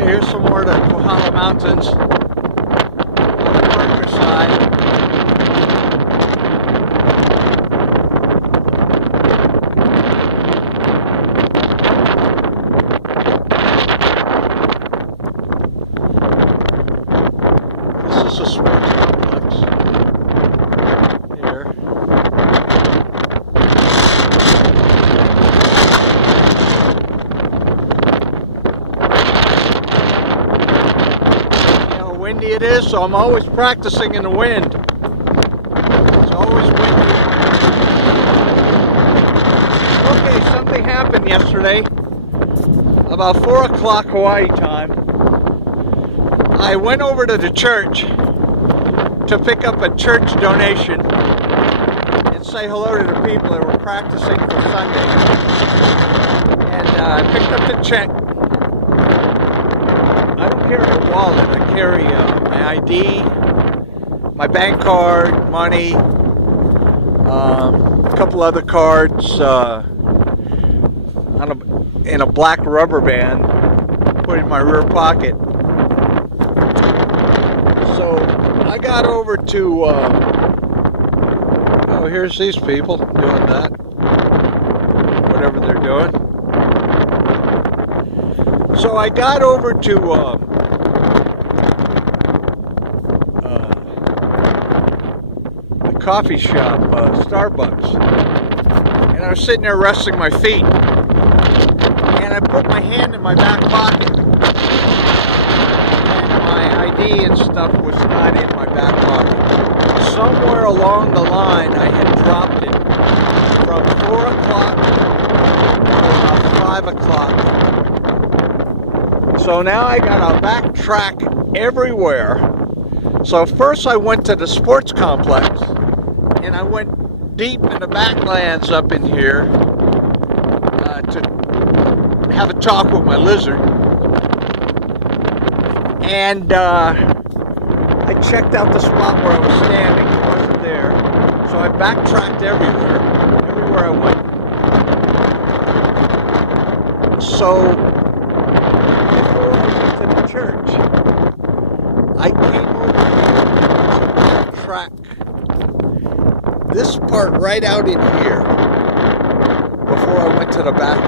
Okay, here's some more of the Kohala Mountains on the Parker side. This is a sports complex here. Windy it is, so I'm always practicing in the wind. It's always windy. Okay, something happened yesterday. About 4 o'clock Hawaii time. I went over to the church to pick up a church donation and say hello to the people that were practicing for Sunday. And I picked up the check. I don't carry a wallet. I carry my ID, my bank card, money, a couple other cards in a black rubber band, put in my rear pocket. So I got over to, oh, here's these people doing that, whatever they're doing. So I got over to coffee shop, Starbucks, and I was sitting there resting my feet, and I put my hand in my back pocket, and my ID and stuff was not in my back pocket. Somewhere along the line I had dropped it from 4 o'clock to about 5 o'clock. So now I gotta backtrack everywhere. So first I went to the sports complex, and I went deep in the backlands up in here to have a talk with my lizard. And I checked out the spot where I was standing. It wasn't there. So I backtracked everywhere I went. So before I went to the church, I came over here to backtrack this part right out in here before I went to the back.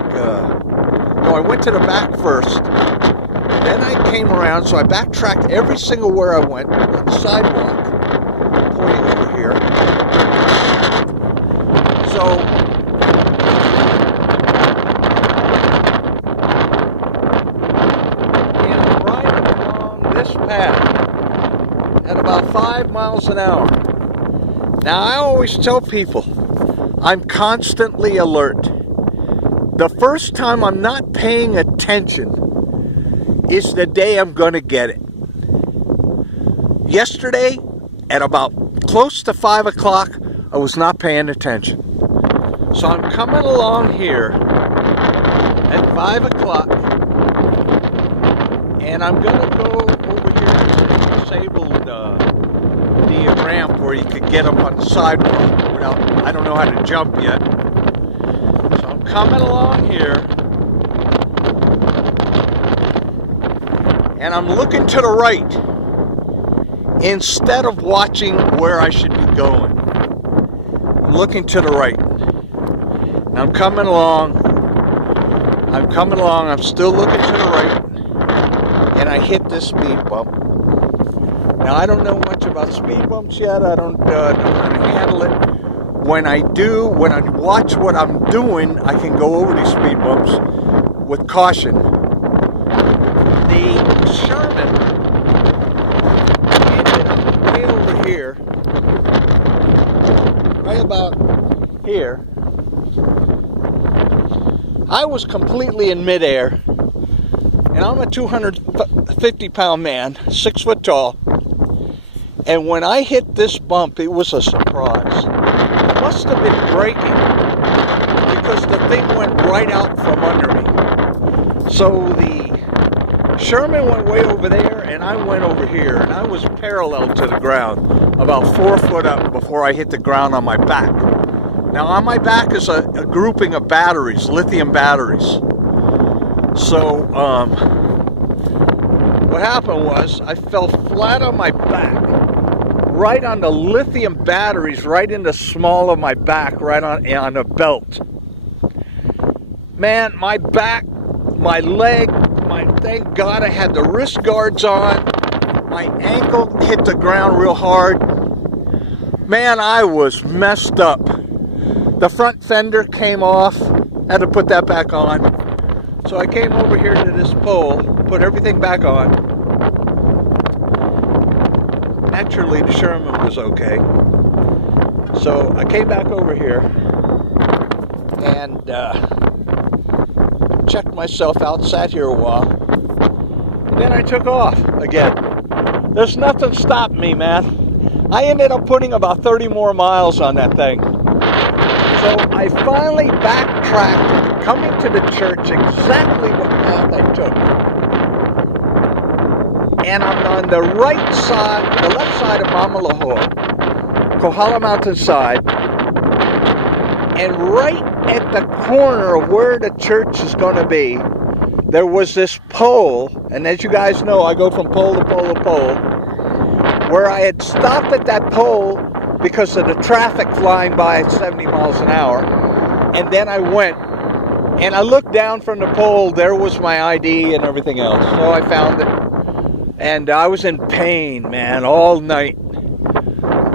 No, I went to the back first. Then I came around, so I backtracked every single where I went on the sidewalk, pointing over here. So and riding along this path at about 5 miles an hour. Now, I always tell people, I'm constantly alert. The first time I'm not paying attention is the day I'm going to get it. Yesterday, at about close to 5 o'clock, I was not paying attention. So I'm coming along here at 5 o'clock, and I'm going to go over here to the disabled the ramp where you could get up on the sidewalk without, I don't know how to jump yet. So I'm coming along here, and I'm looking to the right instead of watching where I should be going. I'm looking to the right. And I'm coming along, I'm still looking to the right, and I hit this speed bump. Now, I don't know much about speed bumps yet. I don't know how to handle it. When I watch what I'm doing, I can go over these speed bumps with caution. The Sherman ended up way over here, right about here. I was completely in midair, and I'm a 250-pound man, 6 foot tall. And when I hit this bump, it was a surprise. It must have been braking because the thing went right out from under me. So the Sherman went way over there, and I went over here, and I was parallel to the ground, about 4 foot up before I hit the ground on my back. Now, on my back is a grouping of batteries, lithium batteries. So, what happened was I fell flat on my back, right on the lithium batteries, right in the small of my back, right on the belt. Man, my back, my leg, thank God I had the wrist guards on. My ankle hit the ground real hard. Man, I was messed up. The front fender came off. Had to put that back on. So I came over here to this pole, put everything back on. Naturally, the Sherman was okay. So I came back over here and checked myself out, sat here a while, and then I took off again. There's nothing stopped me, man. I ended up putting about 30 more miles on that thing. So I finally backtracked, coming to the church, exactly what path I took. And I'm on the right side, the left side of Mamalahoa, Kohala Mountain side, and right at the corner of where the church is going to be, there was this pole, and as you guys know, I go from pole to pole to pole, where I had stopped at that pole because of the traffic flying by at 70 miles an hour, and then I went, and I looked down from the pole, there was my ID and everything else, so I found it, and I was in pain, man, all night,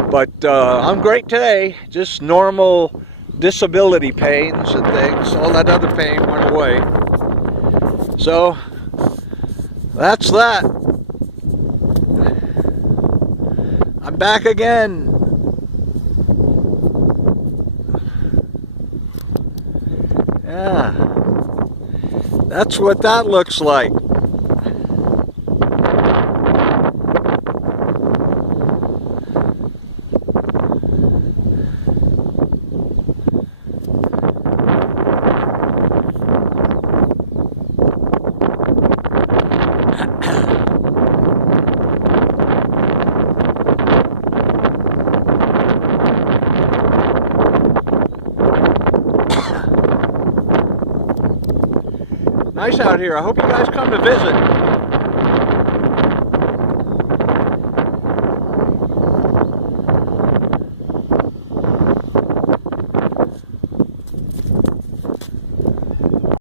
but I'm great today, just normal disability pains and things. All that other pain went away. So that's that. I'm back again. Yeah, that's what that looks like. Nice out here. I hope you guys come to visit.